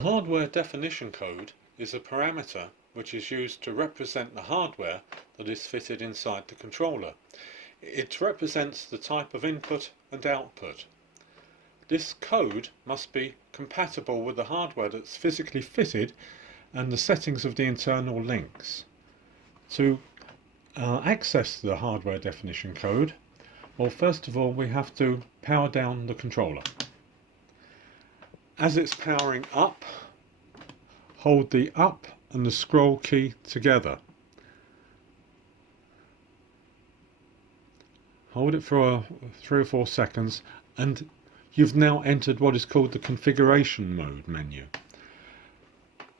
The hardware definition code is a parameter which is used to represent the hardware that is fitted inside the controller. It represents the type of input and output. This code must be compatible with the hardware that's physically fitted and the settings of the internal links. To access the hardware definition code, well, first of all we have to power down the controller. As it's powering up, hold the up and the scroll key together. Hold it for 3 or 4 seconds and you've now entered what is called the configuration mode menu.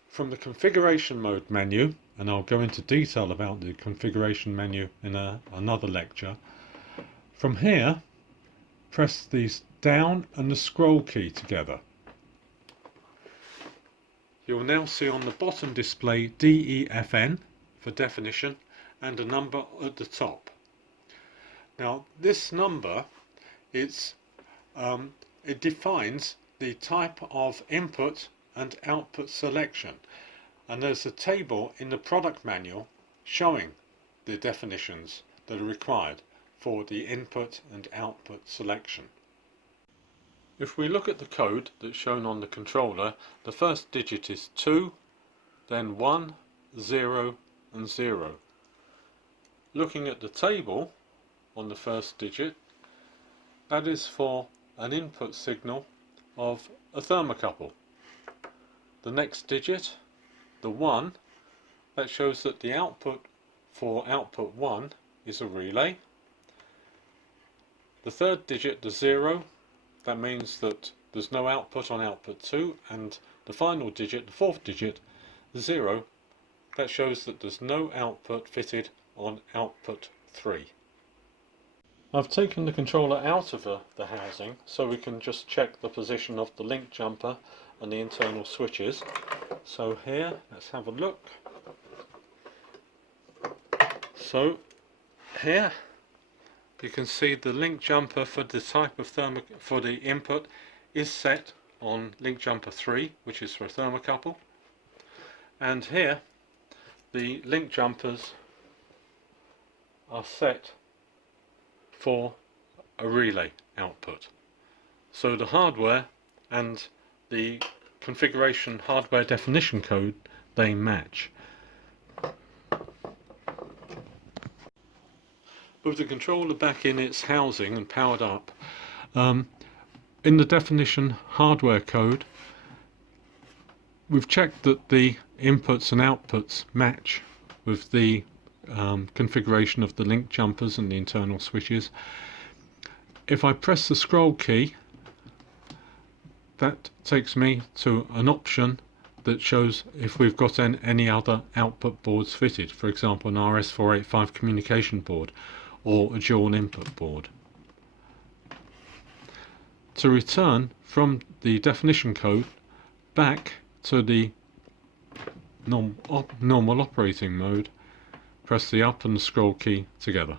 From the configuration mode menu, and I'll go into detail about the configuration menu in another lecture, from here press the down and the scroll key together. You'll now see on the bottom display DEFN for definition and a number at the top. Now this number it defines the type of input and output selection, and there's a table in the product manual showing the definitions that are required for the input and output selection. If we look at the code that's shown on the controller, the first digit is 2, then 1, 0 and 0. Looking at the table on the first digit, that is for an input signal of a thermocouple. The next digit, the 1, that shows that the output for output 1 is a relay. The third digit, the 0, that means that there's no output on output 2, and the final digit, the fourth digit, the 0, that shows that there's no output fitted on output 3. I've taken the controller out of the housing so we can just check the position of the link jumper and the internal switches. So here, let's have a look. So here you can see the link jumper for the type of for the input is set on link jumper 3, which is for a thermocouple, and here the link jumpers are set for a relay output. So the hardware and the configuration hardware definition code, they match. With the controller back in its housing and powered up, in the definition hardware code we've checked that the inputs and outputs match with the configuration of the link jumpers and the internal switches. If I press the scroll key, that takes me to an option that shows if we've got any other output boards fitted, for example an RS485 communication board or a dual input board. To return from the definition code back to the normal operating mode, press the up and the scroll key together.